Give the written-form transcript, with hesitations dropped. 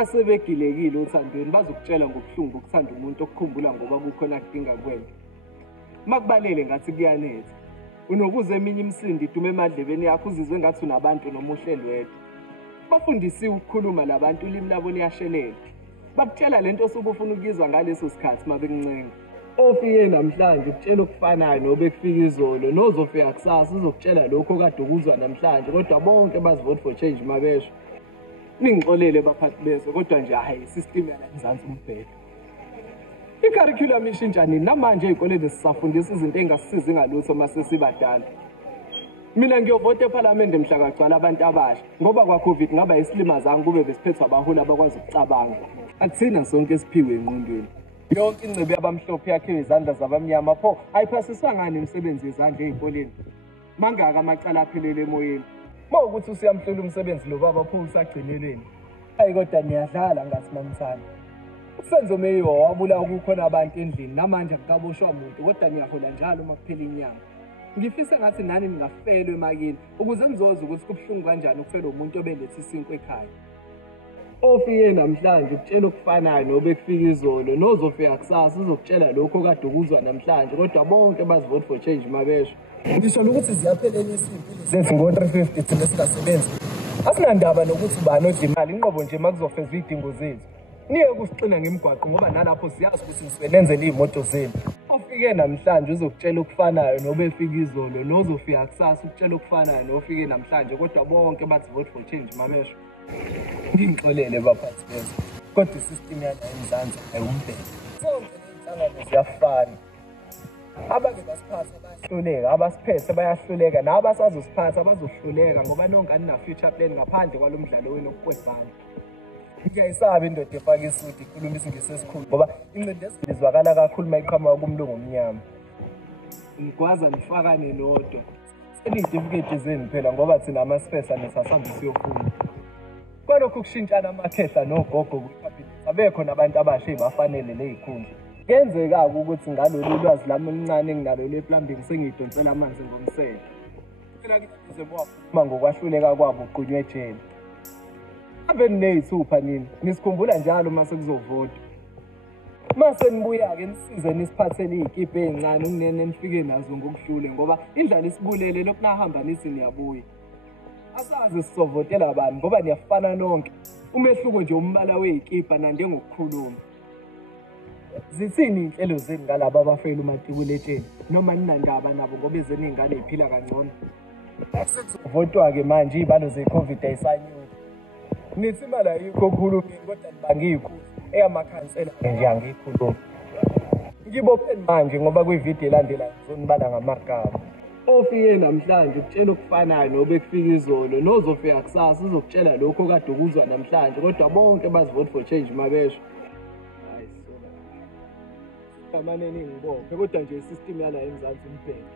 Asebegilekile othandweni bazokutshela ngobuhlungu ukuthanda umuntu okukhumbula ngoba kukhona kudinga kwempi. Makubalele ngathi kuyanetha. Unokuze eminye imisindo idume emadlebeni yakho uzizwe ngathi unabantu noma uhleli wedwa. Bafundisiwe ukukhuluma labantu ulimi labo liyashelela. Bakutshela lento osuke ufuna ukuyizwa ngaleso sikhathi mabekuncenga. Ofike namhlanje ukutshela okufanayo nobekufika izolo, nozofika kusasa uzokutshela lokho okade ukuzwa namhlanje, kodwa bonke bazivote for change mabesho. Ningixolele baphathi bezwe, kodwa nje hayi isystem yala eMzansi umbheka. I-curriculum ishintsha nini namanje ezikoleni sisafundisa izinto engasisizi ngalutho mase sibadala. Mina ngiyovota eParliament mhla kagcwala abantu abasha ngoba kwa-COVID ngaba isilimazanga kube besiphethwe abaholi abakwazi ukucabanga. Akuthina sonke esiphiwe engqondweni. Yonke ingcebo yabamhlophe yakhe izandla zabamnyama pho ayiphasiswa ngani imisebenzi yezandla ezikoleni. Mangaka amacala aphelele emoyeni. Mawukuthi usiyamhlola umsebenzi lo baba pho usagcineleni. Hayi kodwa niyadlala ngathi mamthana. Usenzo meyo wabula ukukhona abantu endlini namanje akukaboshwa umuntu kodwa niyahola njalo makuphela inyanga. Ngifisa ngathi nani ningafelwe emakini ukuze nizoza ukuthi kubhlungu kanjani ukufela umuntu obelethe isinkwa ekhaya. Ofike namhlanje ukutshela okufanayo nobekufika izolo, nozofika kusasa uzokutshela lokho okade ukuzwa namhlanje, kodwa bonke bazivote for change mabesho. Ngisho ukuthi ziyaphelela isimpilo zethu ngo-350 thina singasebenzi. Asinandaba nokuthi ubani odla imali, inqobo nje makuzofezwa izidingo zethu. Niye kusixina ngemigwaqo ngoba nalapho siyazi ukuthi nisuke nenzela iy'moto zenu. Ofike namhlanje uzokutshela okufanayo nobefika izolo, nozofika kusasa ukutshela okufanayo nofike namhlanje, kodwa bonke bathi vote for change mabesho. Ngingixolele baphathi bezwe, kodwa isystem yala eMzansi ayiwumbheka. Sonke ley'nhlangano ziyafana. Abake basiphatha bayahluleka, abasiphethe bayahluleka, nabasazosiphatha bazohluleka ngoba nonke anina-future plan ngaphandle kwalo mdlalo wenu wokukwebhana. Ngiyayisaba indoda efaka isuti ikhuluma isingisi esikhulu ngoba incindezi izwakala kakhulu uma iqhamuka kumlungu omnyama. Ngigwaza nifakane nodwa. Seniy'tifiketi zenu phela ngoba thina ama-space nesasihamba siyofuna. Kwalokhu kushintshana amakhehla nogogo kwi-cabinet abekho nabantu abasha ebafanele ley'khundla. Kuyenzeka-ke ukuthi ngalolu lwazi lami oluncane enginalo le-plumbing sengiyidonsela amanzi ngomsele. Phela kuze bowakhuluma ngokwahluleka kwabo uqunywe ejele. Abe niney'thupha nini, nisikhumbula njalo mase kuzovotwa. Mase nibuya-ke nisize nisiphathele iy'kibha ey'ncane ukunene nifike nazo ngokuhlule ngoba indlala isibulele lokhu nahamba nithi niyabuya. Asazi sizovotela bani ngoba niyafana nonke. Umehluko nje umbala wey'kibha nande ngokukhuluma. Zithini iy'nhlelo zenu ngalaba abafeyila umatikuletsheni noma ninandaba nabo ngoba ezeniy'ngane y'phila kangcono. Sekuzovotwa-ke manje iy'balo ze-COVID ayisanyuki. Nithi imali ayikho okhulumeni kodwa nibange iy'khulu eyamakhansela nje angiyikhulumi. Ngibopheni manje ngoba kwividiyo elandelayo ngizonibala ngamagama. Ofike namhlanje ukutshela okufanayo nobekufika izolo, nozofika kusasa uzokutshela lokho okade ukuzwa namhlanje, kodwa bonke bazivote for change mabesho. Hayi so. Kamaneni ngibophe kodwa nje isystem yala eMzansi umbheka.